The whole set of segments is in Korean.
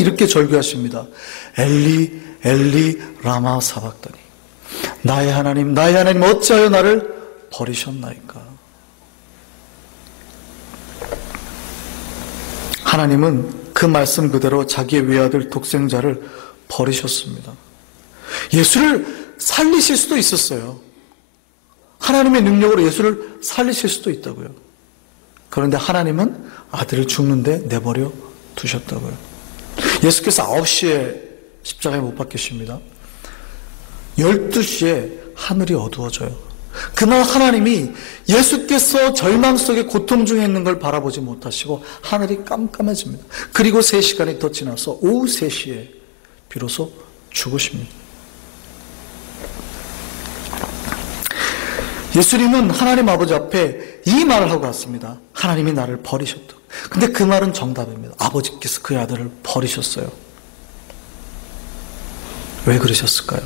이렇게 절규하십니다. 엘리 엘리 라마 사박다니, 나의 하나님 어찌하여 나를 버리셨나이까. 하나님은 그 말씀 그대로 자기의 외아들 독생자를 버리셨습니다. 예수를 살리실 수도 있었어요. 하나님의 능력으로 예수를 살리실 수도 있다고요. 그런데 하나님은 아들을 죽는데 내버려 두셨다고요. 예수께서 9시에 십자가에 못 박히십니다. 12시에 하늘이 어두워져요. 그날 하나님이 예수께서 절망 속에 고통 중에 있는 걸 바라보지 못하시고 하늘이 깜깜해집니다. 그리고 3시간이 더 지나서 오후 3시에 비로소 죽으십니다. 예수님은 하나님 아버지 앞에 이 말을 하고 갔습니다. 하나님이 나를 버리셨다. 근데 그 말은 정답입니다. 아버지께서 그의 아들을 버리셨어요. 왜 그러셨을까요?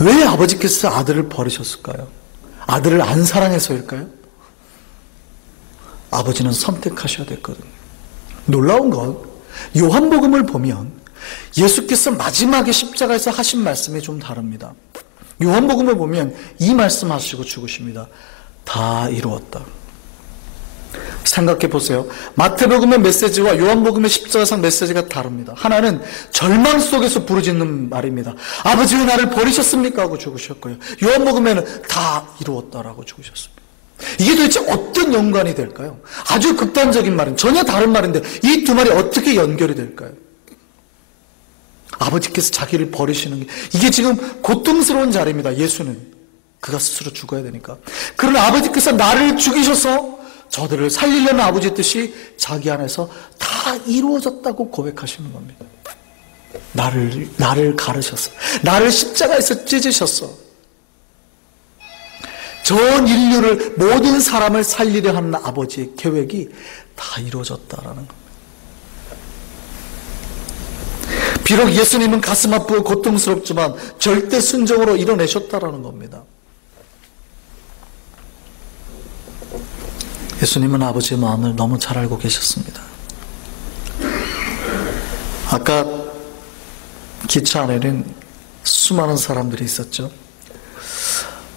왜 아버지께서 아들을 버리셨을까요? 아들을 안 사랑해서일까요? 아버지는 선택하셔야 됐거든요. 놀라운 건 요한복음을 보면 예수께서 마지막에 십자가에서 하신 말씀이 좀 다릅니다. 요한복음을 보면 이 말씀하시고 죽으십니다. 다 이루었다. 생각해 보세요. 마태복음의 메시지와 요한복음의 십자가상 메시지가 다릅니다. 하나는 절망 속에서 부르짖는 말입니다. 아버지 왜 나를 버리셨습니까? 하고 죽으셨고요. 요한복음에는 다 이루었다라고 죽으셨습니다. 이게 도대체 어떤 연관이 될까요? 아주 극단적인 말은 전혀 다른 말인데 이 두 말이 어떻게 연결이 될까요? 아버지께서 자기를 버리시는 게, 이게 지금 고통스러운 자리입니다. 예수는 그가 스스로 죽어야 되니까. 그러나 아버지께서 나를 죽이셔서 저들을 살리려는 아버지의 뜻이 자기 안에서 다 이루어졌다고 고백하시는 겁니다. 나를 가르셨어. 나를 십자가에서 찢으셨어. 전 인류를, 모든 사람을 살리려 하는 아버지의 계획이 다 이루어졌다라는 겁니다. 비록 예수님은 가슴 아프고 고통스럽지만 절대 순종으로 이뤄내셨다라는 겁니다. 예수님은 아버지의 마음을 너무 잘 알고 계셨습니다. 아까 기차 안에는 수많은 사람들이 있었죠.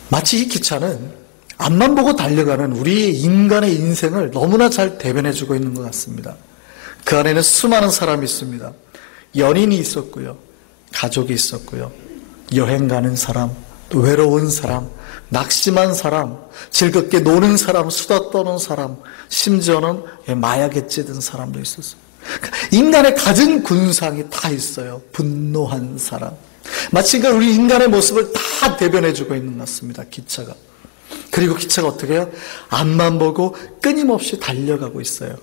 마치 이 기차는 앞만 보고 달려가는 우리 인간의 인생을 너무나 잘 대변해주고 있는 것 같습니다. 그 안에는 수많은 사람이 있습니다. 연인이 있었고요, 가족이 있었고요, 여행 가는 사람, 또 외로운 사람, 낙심한 사람, 즐겁게 노는 사람, 수다 떠는 사람, 심지어는 마약에 찌든 사람도 있었어요. 인간의 갖은 군상이 다 있어요. 분노한 사람. 마치 우리 인간의 모습을 다 대변해주고 있는 것 같습니다. 기차가. 그리고 기차가 어떻게 해요? 앞만 보고 끊임없이 달려가고 있어요.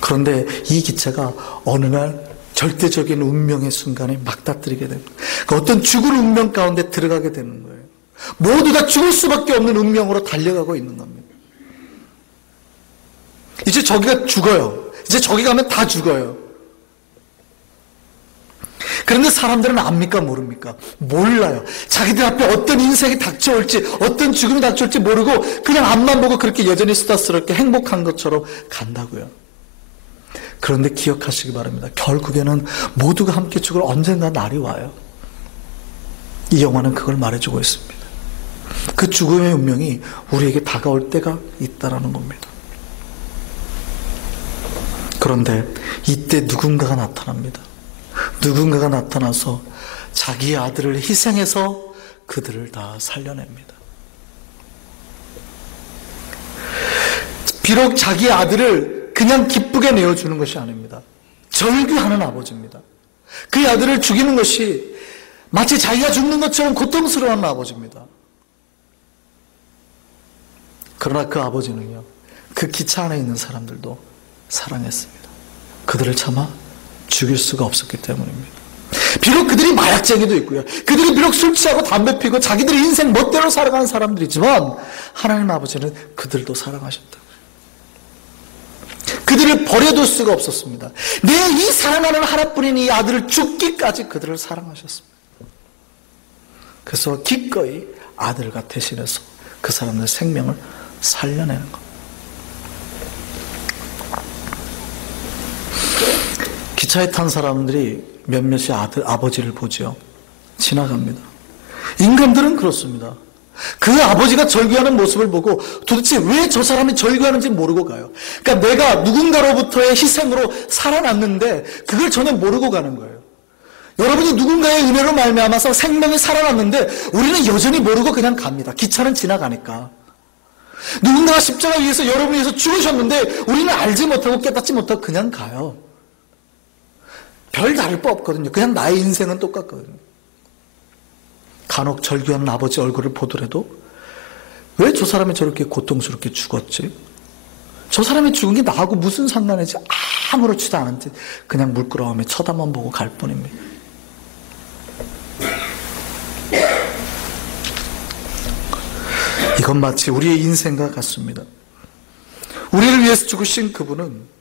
그런데 이 기차가 어느 날 절대적인 운명의 순간에 맞닥뜨리게 됩니다. 그러니까 어떤 죽을 운명 가운데 들어가게 되는 거예요. 모두 다 죽을 수밖에 없는 운명으로 달려가고 있는 겁니다. 이제 저기가 죽어요. 이제 저기 가면 다 죽어요. 그런데 사람들은 압니까 모릅니까? 몰라요. 자기들 앞에 어떤 인생이 닥쳐올지, 어떤 죽음이 닥쳐올지 모르고 그냥 앞만 보고 그렇게 여전히 수다스럽게 행복한 것처럼 간다고요. 그런데 기억하시기 바랍니다. 결국에는 모두가 함께 죽을 언젠가 날이 와요. 이 영화는 그걸 말해주고 있습니다. 그 죽음의 운명이 우리에게 다가올 때가 있다라는 겁니다. 그런데 이때 누군가가 나타납니다. 누군가가 나타나서 자기의 아들을 희생해서 그들을 다 살려냅니다. 비록 자기의 아들을 그냥 기쁘게 내어주는 것이 아닙니다. 절규하는 아버지입니다. 그 아들을 죽이는 것이 마치 자기가 죽는 것처럼 고통스러워하는 아버지입니다. 그러나 그 아버지는요, 그 기차 안에 있는 사람들도 사랑했습니다. 그들을 차마 죽일 수가 없었기 때문입니다. 비록 그들이 마약쟁이도 있고요, 그들이 비록 술 취하고 담배 피고 자기들의 인생 멋대로 살아가는 사람들이지만 하나님 아버지는 그들도 사랑하셨다. 그들을 버려둘 수가 없었습니다. 내 이 사랑하는 하나뿐인 이 아들을 죽기까지 그들을 사랑하셨습니다. 그래서 기꺼이 아들과 대신해서 그 사람들의 생명을 살려내는 것. 기차에 탄 사람들이 몇몇이 아버지를 보죠. 지나갑니다. 인간들은 그렇습니다. 그 아버지가 절규하는 모습을 보고 도대체 왜 저 사람이 절규하는지 모르고 가요. 그러니까 내가 누군가로부터의 희생으로 살아났는데 그걸 전혀 모르고 가는 거예요. 여러분이 누군가의 은혜로 말미암아서 생명이 살아났는데 우리는 여전히 모르고 그냥 갑니다. 기차는 지나가니까. 누군가가 십자가 위에서 여러분을 위해서 죽으셨는데 우리는 알지 못하고 깨닫지 못하고 그냥 가요. 별 다를 바 없거든요. 그냥 나의 인생은 똑같거든요. 간혹 절규하는 아버지 얼굴을 보더라도 왜 저 사람이 저렇게 고통스럽게 죽었지? 저 사람이 죽은 게 나하고 무슨 상관이지? 아무렇지도 않은데 그냥 물끄러움에 쳐다만 보고 갈 뿐입니다. 이건 마치 우리의 인생과 같습니다. 우리를 위해서 죽으신 그분은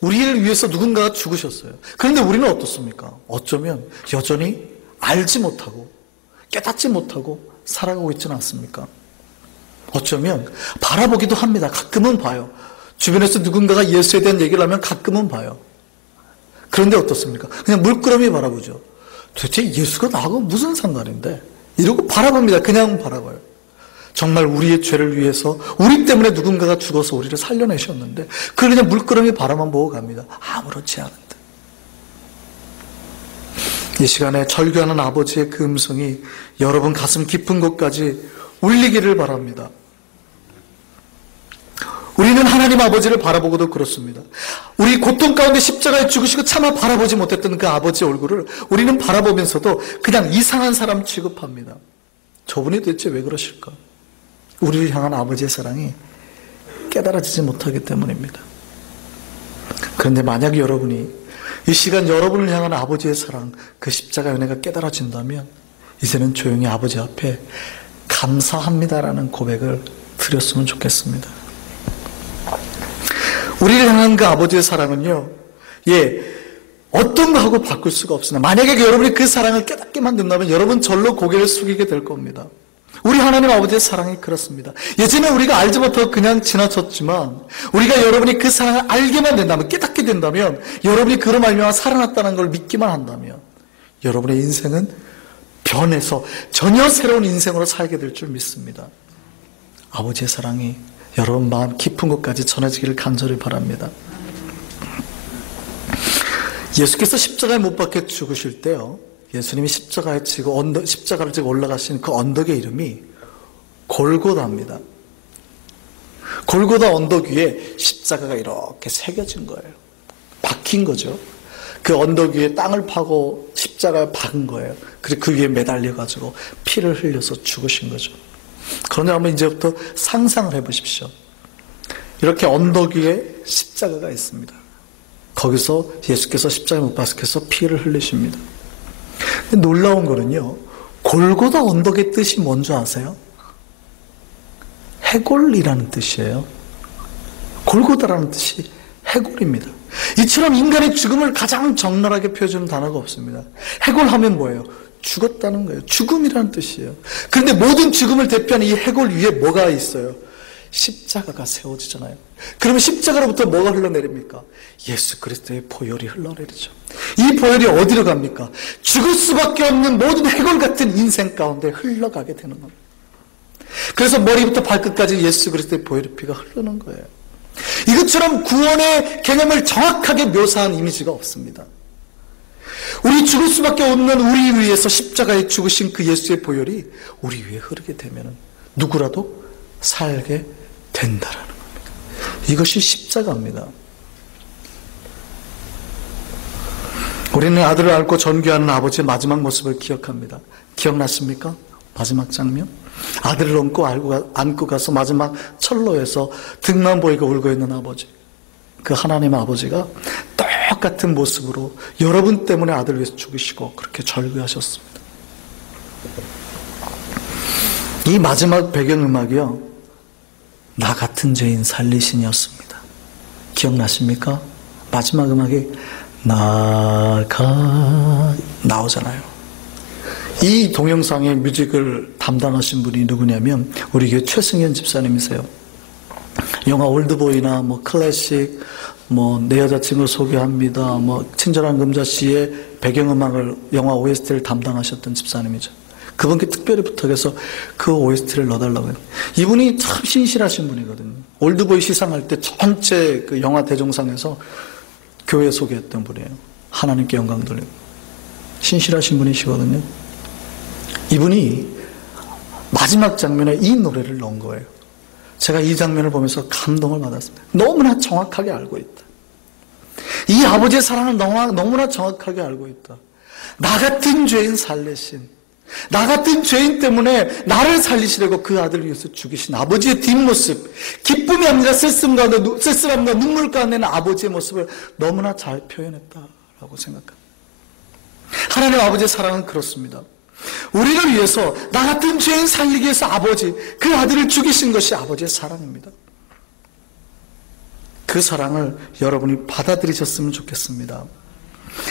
우리를 위해서 누군가가 죽으셨어요. 그런데 우리는 어떻습니까? 어쩌면 여전히 알지 못하고 깨닫지 못하고 살아가고 있지는 않습니까? 어쩌면 바라보기도 합니다. 가끔은 봐요. 주변에서 누군가가 예수에 대한 얘기를 하면 가끔은 봐요. 그런데 어떻습니까? 그냥 물끄러미 바라보죠. 도대체 예수가 나하고 무슨 상관인데? 이러고 바라봅니다. 그냥 바라봐요. 정말 우리의 죄를 위해서 우리 때문에 누군가가 죽어서 우리를 살려내셨는데 그걸 그냥 물끄러미 바라만 보고 갑니다. 아무렇지 않은데. 이 시간에 절규하는 아버지의 그 음성이 여러분 가슴 깊은 곳까지 울리기를 바랍니다. 우리는 하나님 아버지를 바라보고도 그렇습니다. 우리 고통 가운데 십자가에 죽으시고 차마 바라보지 못했던 그 아버지의 얼굴을 우리는 바라보면서도 그냥 이상한 사람 취급합니다. 저분이 도대체 왜 그러실까? 우리를 향한 아버지의 사랑이 깨달아지지 못하기 때문입니다. 그런데 만약 여러분이 이 시간 여러분을 향한 아버지의 사랑, 그 십자가 은혜가 깨달아진다면 이제는 조용히 아버지 앞에 감사합니다라는 고백을 드렸으면 좋겠습니다. 우리를 향한 그 아버지의 사랑은요, 어떤 거 하고 바꿀 수가 없습니다. 만약에 여러분이 그 사랑을 깨닫게만 된다면 여러분 절로 고개를 숙이게 될 겁니다. 우리 하나님 아버지의 사랑이 그렇습니다. 예전에 우리가 알지 못하고 그냥 지나쳤지만 우리가 여러분이 그 사랑을 알게만 된다면, 깨닫게 된다면, 여러분이 그로 말미암아 살아났다는 걸 믿기만 한다면 여러분의 인생은 변해서 전혀 새로운 인생으로 살게 될 줄 믿습니다. 아버지의 사랑이 여러분 마음 깊은 곳까지 전해지기를 간절히 바랍니다. 예수께서 십자가에 못 박혀 죽으실 때요, 예수님이 십자가를 지고 올라가신 그 언덕의 이름이 골고다입니다. 골고다 언덕 위에 십자가가 이렇게 새겨진 거예요. 박힌 거죠. 그 언덕 위에 땅을 파고 십자가에 박은 거예요. 그리고 그 위에 매달려가지고 피를 흘려서 죽으신 거죠. 그러나 한번 이제부터 상상을 해보십시오. 이렇게 언덕 위에 십자가가 있습니다. 거기서 예수께서 십자가에 못 박혀서 피를 흘리십니다. 놀라운 거는요, 골고다 언덕의 뜻이 뭔지 아세요? 해골이라는 뜻이에요. 골고다라는 뜻이 해골입니다. 이처럼 인간의 죽음을 가장 적나라하게 표현하는 단어가 없습니다. 해골하면 뭐예요? 죽었다는 거예요. 죽음이라는 뜻이에요. 그런데 모든 죽음을 대표하는 이 해골 위에 뭐가 있어요? 십자가가 세워지잖아요. 그러면 십자가로부터 뭐가 흘러내립니까? 예수 그리스도의 보혈이 흘러내리죠. 이 보혈이 어디로 갑니까? 죽을 수밖에 없는 모든 해골 같은 인생 가운데 흘러가게 되는 겁니다. 그래서 머리부터 발끝까지 예수 그리스도의 보혈의 피가 흐르는 거예요. 이것처럼 구원의 개념을 정확하게 묘사한 이미지가 없습니다. 우리 죽을 수밖에 없는 우리 위해서 십자가에 죽으신 그 예수의 보혈이 우리 위에 흐르게 되면 누구라도 살게 된다라는 겁니다. 이것이 십자가입니다. 우리는 아들을 안고 전교하는 아버지의 마지막 모습을 기억합니다. 기억나십니까? 마지막 장면? 아들을 안고 가서 마지막 철로에서 등만 보이고 울고 있는 아버지. 그 하나님 아버지가 똑같은 모습으로 여러분 때문에 아들을 위해서 죽으시고 그렇게 절규하셨습니다. 이 마지막 배경음악이요, 나 같은 죄인 살리신이었습니다. 기억나십니까? 마지막 음악이 나오잖아요. 이 동영상의 뮤직을 담당하신 분이 누구냐면 우리 교회 최승현 집사님이세요. 영화 올드보이나 클래식, 내 여자친구 소개합니다. 친절한 금자씨의 배경음악을 영화 OST를 담당하셨던 집사님이죠. 그분께 특별히 부탁해서 그 OST를 넣어달라고 해요. 이분이 참 신실하신 분이거든요. 올드보이 시상할 때 전체 그 영화 대종상에서 교회 소개했던 분이에요. 하나님께 영광 돌리고. 신실하신 분이시거든요. 이분이 마지막 장면에 이 노래를 넣은 거예요. 제가 이 장면을 보면서 감동을 받았습니다. 너무나 정확하게 알고 있다. 이 아버지의 사랑을 너무나 정확하게 알고 있다. 나 같은 죄인 살리신, 나 같은 죄인 때문에 나를 살리시려고 그 아들을 위해서 죽이신 아버지의 뒷모습, 기쁨이 아니라 쓸쓸함과 눈물 가운데는 아버지의 모습을 너무나 잘 표현했다라고 생각합니다. 하나님 아버지의 사랑은 그렇습니다. 우리를 위해서 나 같은 죄인 살리기 위해서 아버지, 그 아들을 죽이신 것이 아버지의 사랑입니다. 그 사랑을 여러분이 받아들이셨으면 좋겠습니다.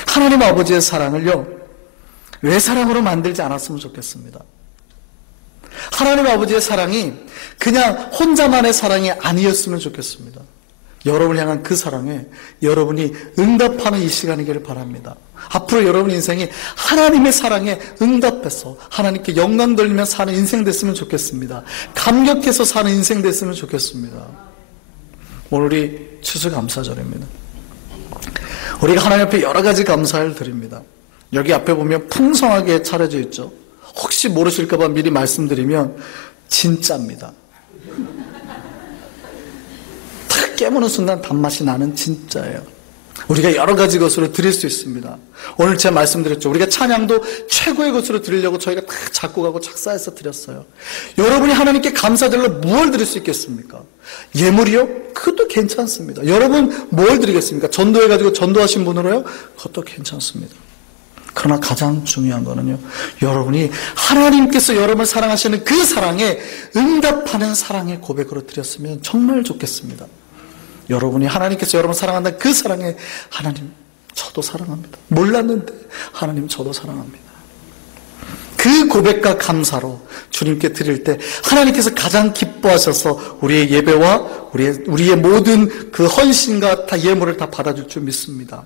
하나님 아버지의 사랑을요, 외사랑으로 만들지 않았으면 좋겠습니다. 하나님 아버지의 사랑이 그냥 혼자만의 사랑이 아니었으면 좋겠습니다. 여러분을 향한 그 사랑에 여러분이 응답하는 이 시간이기를 바랍니다. 앞으로 여러분 인생이 하나님의 사랑에 응답해서 하나님께 영광 돌리며 사는 인생 됐으면 좋겠습니다. 감격해서 사는 인생 됐으면 좋겠습니다. 오늘이 추수감사절입니다. 우리가 하나님 앞에 여러 가지 감사를 드립니다. 여기 앞에 보면 풍성하게 차려져 있죠. 혹시 모르실까 봐 미리 말씀드리면 진짜입니다. 탁 깨무는 순간 단맛이 나는 진짜예요. 우리가 여러 가지 것으로 드릴 수 있습니다. 오늘 제가 말씀드렸죠. 우리가 찬양도 최고의 것으로 드리려고 저희가 다 작곡하고 작사해서 드렸어요. 여러분이 하나님께 감사드리려 무엇을 드릴 수 있겠습니까? 예물이요? 그것도 괜찮습니다. 여러분 뭘 드리겠습니까? 전도해가지고 전도하신 분으로요? 그것도 괜찮습니다. 그러나 가장 중요한 거는요, 여러분이 하나님께서 여러분을 사랑하시는 그 사랑에 응답하는 사랑의 고백으로 드렸으면 정말 좋겠습니다. 여러분이 하나님께서 여러분을 사랑한다는 그 사랑에 하나님 저도 사랑합니다. 몰랐는데 하나님 저도 사랑합니다. 그 고백과 감사로 주님께 드릴 때 하나님께서 가장 기뻐하셔서 우리의 예배와 우리의 모든 그 헌신과 다 예물을 다 받아줄 줄 믿습니다.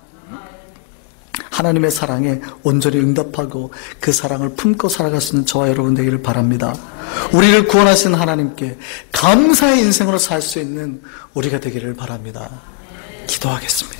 하나님의 사랑에 온전히 응답하고 그 사랑을 품고 살아갈 수 있는 저와 여러분 되기를 바랍니다. 우리를 구원하신 하나님께 감사의 인생으로 살 수 있는 우리가 되기를 바랍니다. 기도하겠습니다.